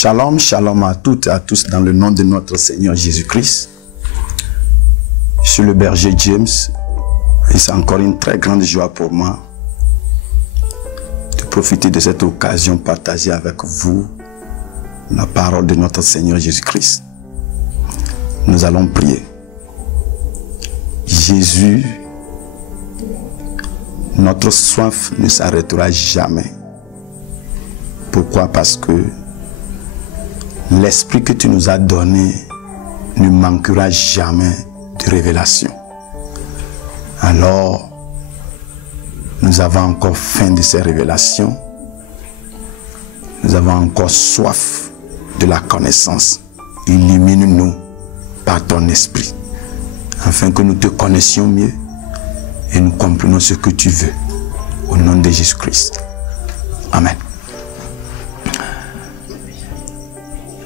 Shalom, shalom à toutes et à tous dans le nom de notre Seigneur Jésus-Christ. Je suis le berger James et c'est encore une très grande joie pour moi de profiter de cette occasion partagée avec vous la parole de notre Seigneur Jésus-Christ. Nous allons prier. Jésus, notre soif ne s'arrêtera jamais. Pourquoi? Parce que l'esprit que tu nous as donné ne manquera jamais de révélation. Alors, nous avons encore faim de ces révélations. Nous avons encore soif de la connaissance. Illumine-nous par ton esprit, afin que nous te connaissions mieux et nous comprenions ce que tu veux. Au nom de Jésus-Christ. Amen.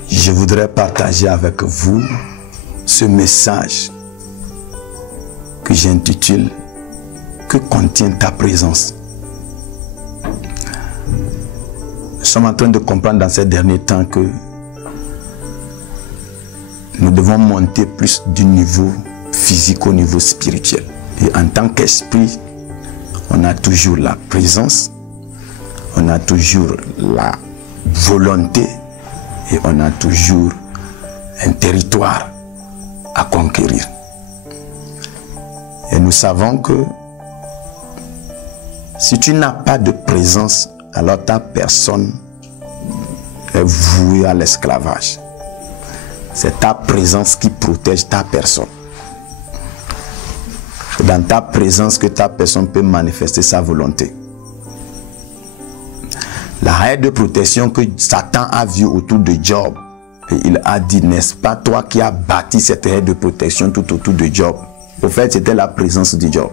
Je voudrais partager avec vous ce message que j'intitule « Que contient ta présence ?» Nous sommes en train de comprendre dans ces derniers temps que nous devons monter plus du niveau physique au niveau spirituel. Et en tant qu'esprit, on a toujours la présence, on a toujours la volonté, et on a toujours un territoire à conquérir. Et nous savons que si tu n'as pas de présence, alors ta personne est vouée à l'esclavage. C'est ta présence qui protège ta personne. C'est dans ta présence que ta personne peut manifester sa volonté. La haie de protection que Satan a vue autour de Job, et il a dit, n'est-ce pas toi qui as bâti cette haie de protection tout autour de Job? Au fait, c'était la présence de Job.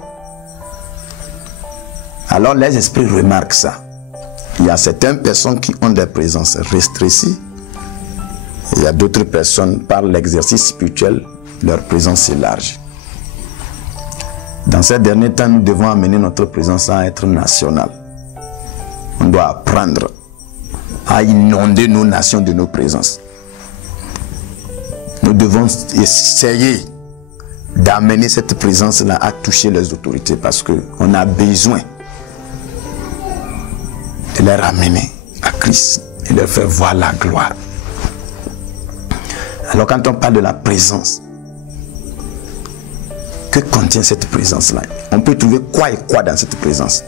Alors les esprits remarquent ça. Il y a certaines personnes qui ont des présences restrécies. Il y a d'autres personnes, par l'exercice spirituel, leur présence est large. Dans ces derniers temps, nous devons amener notre présence à être nationale. On doit apprendre à inonder nos nations de nos présences. Nous devons essayer d'amener cette présence-là à toucher les autorités parce qu'on a besoin de les ramener à Christ et leur faire voir la gloire. Alors quand on parle de la présence, que contient cette présence-là? On peut trouver quoi et quoi dans cette présence?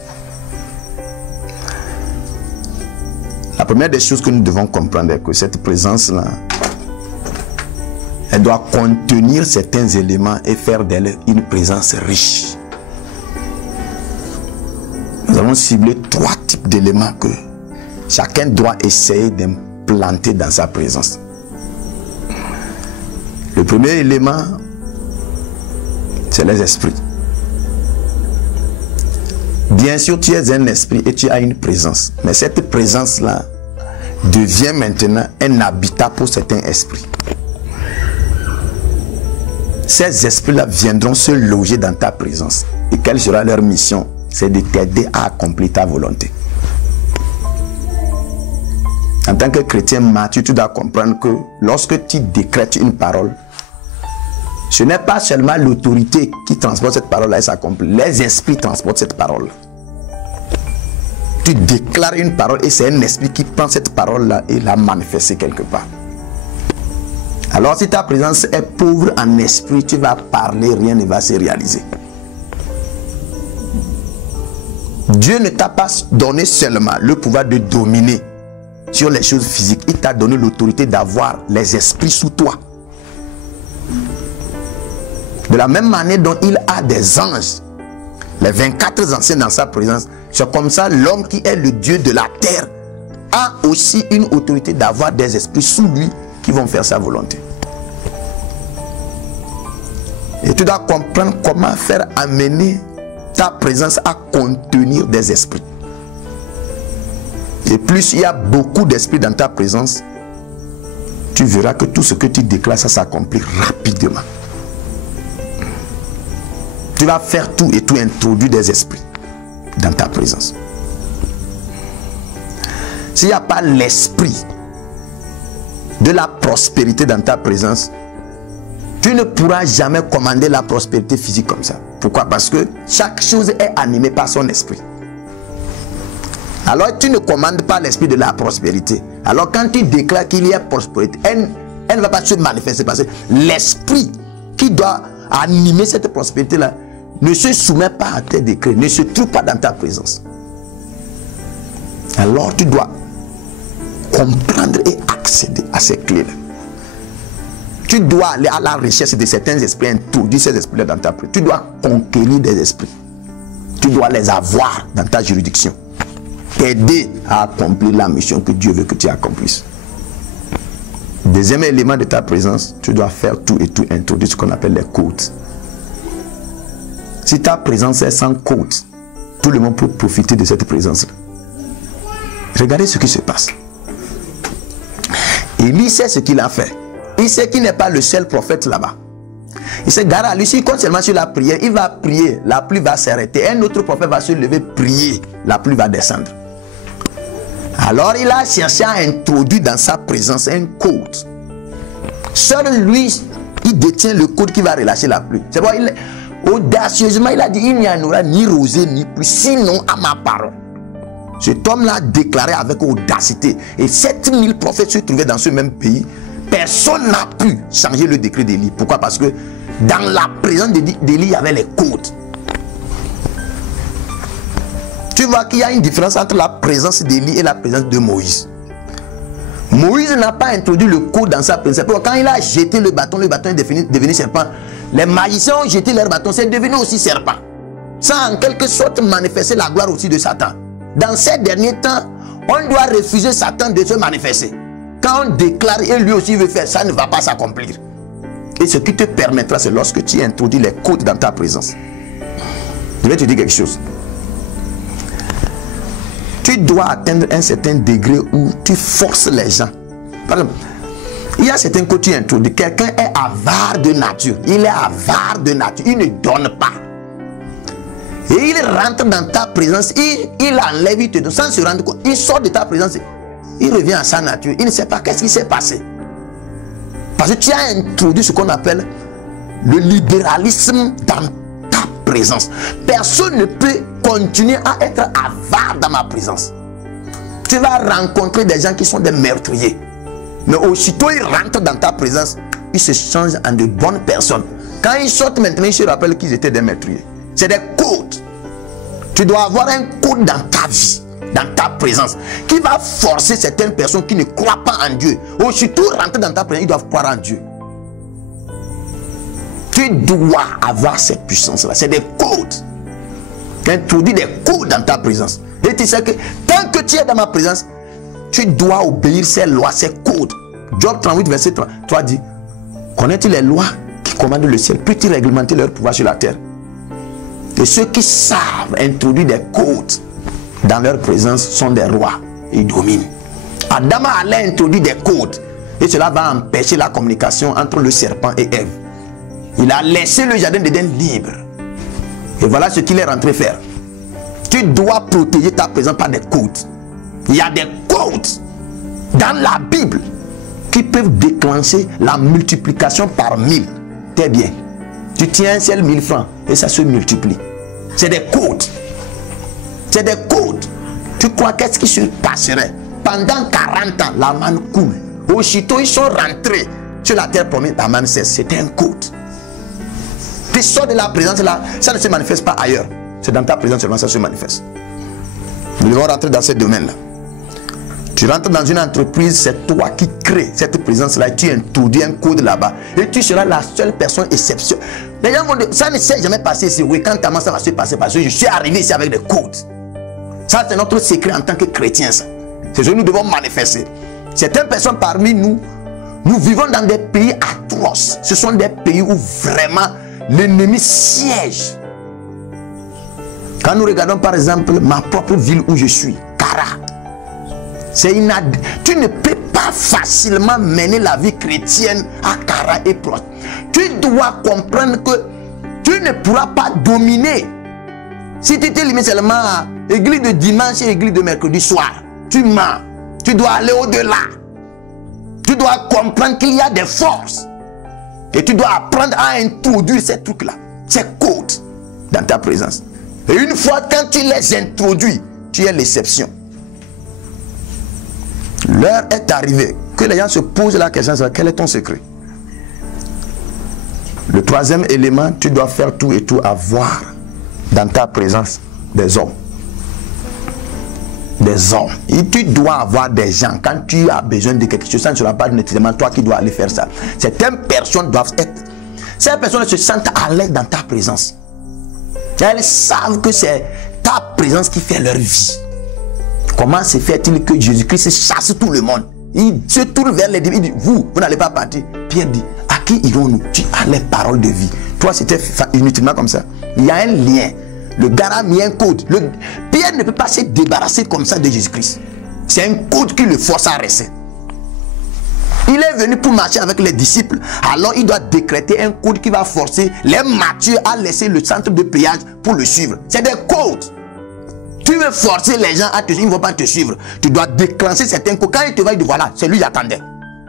La première des choses que nous devons comprendre est que cette présence-là, elle doit contenir certains éléments et faire d'elle une présence riche. Nous avons ciblé 3 types d'éléments que chacun doit essayer d'implanter dans sa présence. Le premier élément, c'est les esprits. Bien sûr, tu es un esprit et tu as une présence. Mais cette présence-là devient maintenant un habitat pour certains esprits. Ces esprits-là viendront se loger dans ta présence. Et quelle sera leur mission? C'est de t'aider à accomplir ta volonté. En tant que chrétien mature, tu dois comprendre que lorsque tu décrètes une parole, ce n'est pas seulement l'autorité qui transporte cette parole-là et s'accomplit. Les esprits transportent cette parole. Tu déclares une parole et c'est un esprit qui prend cette parole-là et la manifeste quelque part. Alors si ta présence est pauvre en esprit, tu vas parler, rien ne va se réaliser. Dieu ne t'a pas donné seulement le pouvoir de dominer sur les choses physiques. Il t'a donné l'autorité d'avoir les esprits sous toi. De la même manière dont il a des anges, les 24 anciens dans sa présence, c'est comme ça l'homme qui est le Dieu de la terre a aussi une autorité d'avoir des esprits sous lui qui vont faire sa volonté. Et tu dois comprendre comment faire amener ta présence à contenir des esprits. Et plus il y a beaucoup d'esprits dans ta présence, tu verras que tout ce que tu déclares, ça s'accomplit rapidement. Tu vas faire tout et tout introduire des esprits dans ta présence. S'il n'y a pas l'esprit, de la prospérité dans ta présence, tu ne pourras jamais commander la prospérité physique comme ça. Pourquoi? Parce que chaque chose est animée par son esprit. Alors tu ne commandes pas l'esprit de la prospérité. Alors quand tu déclares qu'il y a prospérité, elle ne va pas se manifester parce que l'esprit qui doit animer cette prospérité-là ne se soumet pas à tes décrets, ne se trouve pas dans ta présence. Alors tu dois comprendre et accéder à ces clés-là. Tu dois aller à la recherche de certains esprits, introduire ces esprits-là dans ta présence. Tu dois conquérir des esprits. Tu dois les avoir dans ta juridiction. T'aider à accomplir la mission que Dieu veut que tu accomplisses. Deuxième élément de ta présence, tu dois faire tout et tout introduire ce qu'on appelle les codes. Si ta présence est sans code, tout le monde peut profiter de cette présence-là. Regardez ce qui se passe. Élie sait ce qu'il a fait. Il sait qu'il n'est pas le seul prophète là-bas. Il sait, gare à lui, s'il compte seulement sur la prière, il va prier, la pluie va s'arrêter. Un autre prophète va se lever, prier, la pluie va descendre. Alors il a cherché à introduire dans sa présence un code. Seul lui, il détient le code qui va relâcher la pluie. C'est bon, audacieusement, il a dit, il n'y en aura ni rosée ni pluie, sinon à ma parole. Cet homme-là a déclaré avec audacité. Et 7000 prophètes se trouvaient dans ce même pays. Personne n'a pu changer le décret d'Élie. Pourquoi? Parce que dans la présence d'Élie, il y avait les codes. Tu vois qu'il y a une différence entre la présence d'Élie et la présence de Moïse. Moïse n'a pas introduit le code dans sa présence. Quand il a jeté le bâton est devenu serpent. Les magiciens ont jeté leur bâton, c'est devenu aussi serpent. Ça a en quelque sorte manifesté la gloire aussi de Satan. Dans ces derniers temps, on doit refuser Satan de se manifester. Quand on déclare et lui aussi veut faire, ça ne va pas s'accomplir. Et ce qui te permettra, c'est lorsque tu introduis les codes dans ta présence. Je vais te dire quelque chose. Tu dois atteindre un certain degré où tu forces les gens. Par exemple, il y a certains que tu introduis. Quelqu'un est avare de nature. Il est avare de nature. Il ne donne pas. Et il rentre dans ta présence. Il enlève, il te donne sans se rendre compte. Il sort de ta présence. Il revient à sa nature. Il ne sait pas qu'est-ce qui s'est passé. Parce que tu as introduit ce qu'on appelle le libéralisme dans ta présence. Personne ne peut continuer à être avare dans ma présence. Tu vas rencontrer des gens qui sont des meurtriers. Mais aussitôt ils rentrent dans ta présence, ils se changent en de bonnes personnes. Quand ils sortent maintenant, ils se rappellent qu'ils étaient des meurtriers. C'est des codes. Tu dois avoir un code dans ta vie, dans ta présence, qui va forcer certaines personnes qui ne croient pas en Dieu. Aussitôt rentrer dans ta présence, ils doivent croire en Dieu. Tu dois avoir cette puissance-là. C'est des codes. Tu introduis des codes dans ta présence. Et tu sais que tant que tu es dans ma présence, tu dois obéir ces lois, ces codes. Job 38, verset 3 dit, connais-tu les lois qui commandent le ciel? Peux-tu réglementer leur pouvoir sur la terre? Et ceux qui savent introduire des codes dans leur présence sont des rois. Ils dominent. Adam allait introduire des codes. Et cela va empêcher la communication entre le serpent et Ève. Il a laissé le jardin d'Éden libre. Et voilà ce qu'il est rentré faire. Tu dois protéger ta présence par des codes. Il y a des codes dans la Bible qui peuvent déclencher la multiplication par 1000. Très bien. Tu tiens un seul 1000 francs et ça se multiplie. C'est des codes. C'est des codes. Tu crois qu'est-ce qui se passerait? Pendant 40 ans, la manne coule. Aussitôt, ils sont rentrés sur la terre promise. La manne cesse. C'est un code. Tu sors de la présence là, ça ne se manifeste pas ailleurs. C'est dans ta présence seulement ça se manifeste. Nous devons rentrer dans ce domaine-là. Tu rentres dans une entreprise, c'est toi qui crée cette présence-là et tu introduis un code là-bas. Et tu seras la seule personne exception. Les gens vont dire, ça ne s'est jamais passé ici. Oui, quand ça va se passer parce que je suis arrivé ici avec des codes. Ça, c'est notre secret en tant que chrétiens. C'est ce que nous devons manifester. Certaines personnes parmi nous, nous vivons dans des pays atroces. Ce sont des pays où vraiment l'ennemi siège. Quand nous regardons par exemple ma propre ville où je suis, Kara, tu ne peux pas facilement mener la vie chrétienne à Kara et proche. Tu dois comprendre que tu ne pourras pas dominer. Si tu te limites seulement à l'église de dimanche et l'église de mercredi soir, tu mens. Tu dois aller au-delà. Tu dois comprendre qu'il y a des forces. Et tu dois apprendre à introduire ces trucs-là, ces codes dans ta présence. Et une fois quand tu les introduis, tu es l'exception. L'heure est arrivée que les gens se posent la question, quel est ton secret? Le troisième élément, tu dois faire tout et tout avoir dans ta présence des hommes. Des hommes. Et tu dois avoir des gens. Quand tu as besoin de quelque chose, ça ne sera pas nécessairement toi qui dois aller faire ça. Certaines personnes doivent être. Ces personnes se sentent à l'aise dans ta présence. Elles savent que c'est ta présence qui fait leur vie. Comment se fait-il que Jésus-Christ chasse tout le monde? Il se tourne vers les disciples, il dit, vous n'allez pas partir. Pierre dit, à qui irons-nous? Tu as les paroles de vie. Toi, c'était inutilement comme ça. Il y a un lien. Le gars a mis un code. Pierre ne peut pas se débarrasser comme ça de Jésus-Christ. C'est un code qui le force à rester. Il est venu pour marcher avec les disciples. Alors il doit décréter un code qui va forcer les matures à laisser le centre de péage pour le suivre. C'est des codes. Tu veux forcer les gens à te suivre, ils ne vont pas te suivre. Tu dois déclencher certains codes. Quand il te va, il dit voilà, c'est lui qui attendait.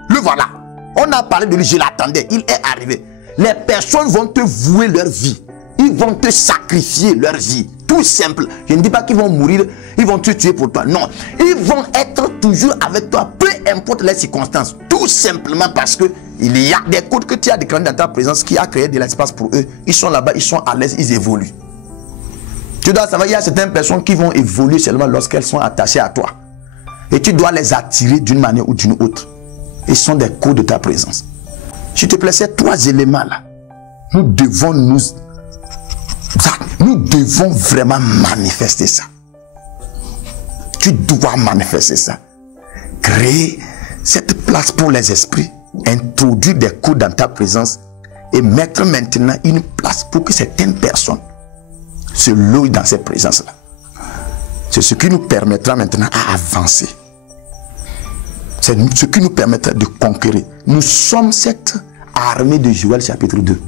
Le voilà. On a parlé de lui, je l'attendais. Il est arrivé. Les personnes vont te vouer leur vie. Ils vont te sacrifier leur vie. Tout simple. Je ne dis pas qu'ils vont mourir, ils vont te tuer pour toi. Non. Ils vont être toujours avec toi, peu importe les circonstances. Tout simplement parce que il y a des codes que tu as déclenchés dans ta présence qui a créé de l'espace pour eux. Ils sont là-bas, ils sont à l'aise, ils évoluent. Tu dois savoir, il y a certaines personnes qui vont évoluer seulement lorsqu'elles sont attachées à toi. Et tu dois les attirer d'une manière ou d'une autre. Ils sont des codes de ta présence. S'il te plaît, ces trois éléments-là, nous devons vraiment manifester ça. Tu dois manifester ça. Créer cette place pour les esprits, introduire des codes dans ta présence et mettre maintenant une place pour que certaines personnes se logent dans cette présence-là. C'est ce qui nous permettra maintenant à avancer. C'est ce qui nous permettra de conquérir. Nous sommes cette armée de Joël chapitre 2.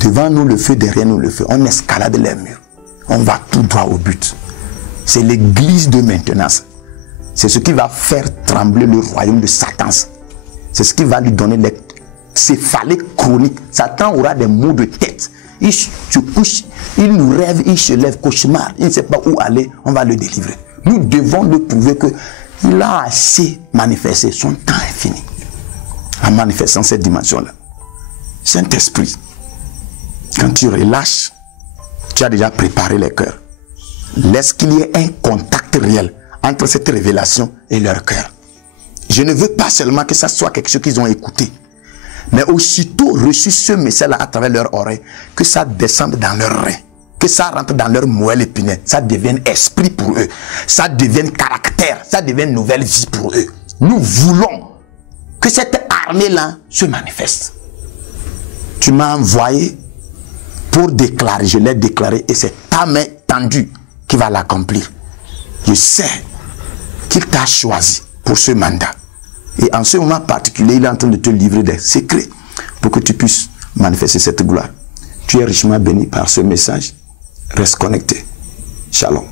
Devant nous le feu, derrière nous le feu. On escalade les murs. On va tout droit au but. C'est l'église de maintenance. C'est ce qui va faire trembler le royaume de Satan. C'est ce qui va lui donner les céphalées chroniques. Satan aura des maux de tête. Il se couche, il nous rêve, il se lève, cauchemar. Il ne sait pas où aller, on va le délivrer. Nous devons lui prouver que il a assez manifesté. Son temps est fini. En manifestant cette dimension-là. Saint-Esprit, quand tu relâches, tu as déjà préparé les cœurs. Laisse qu'il y ait un contact réel entre cette révélation et leur cœur. Je ne veux pas seulement que ça soit quelque chose qu'ils ont écouté, mais aussitôt reçu ce message-là à travers leurs oreilles, que ça descende dans leurs reins, que ça rentre dans leur moelle épineux, ça devienne esprit pour eux, ça devienne caractère, ça devienne nouvelle vie pour eux. Nous voulons que cette armée-là se manifeste. Tu m'as envoyé pour déclarer, je l'ai déclaré, et c'est ta main tendue qui va l'accomplir. Je sais qu'il t'a choisi pour ce mandat. Et en ce moment particulier, il est en train de te livrer des secrets pour que tu puisses manifester cette gloire. Tu es richement béni par ce message. Reste connecté. Shalom.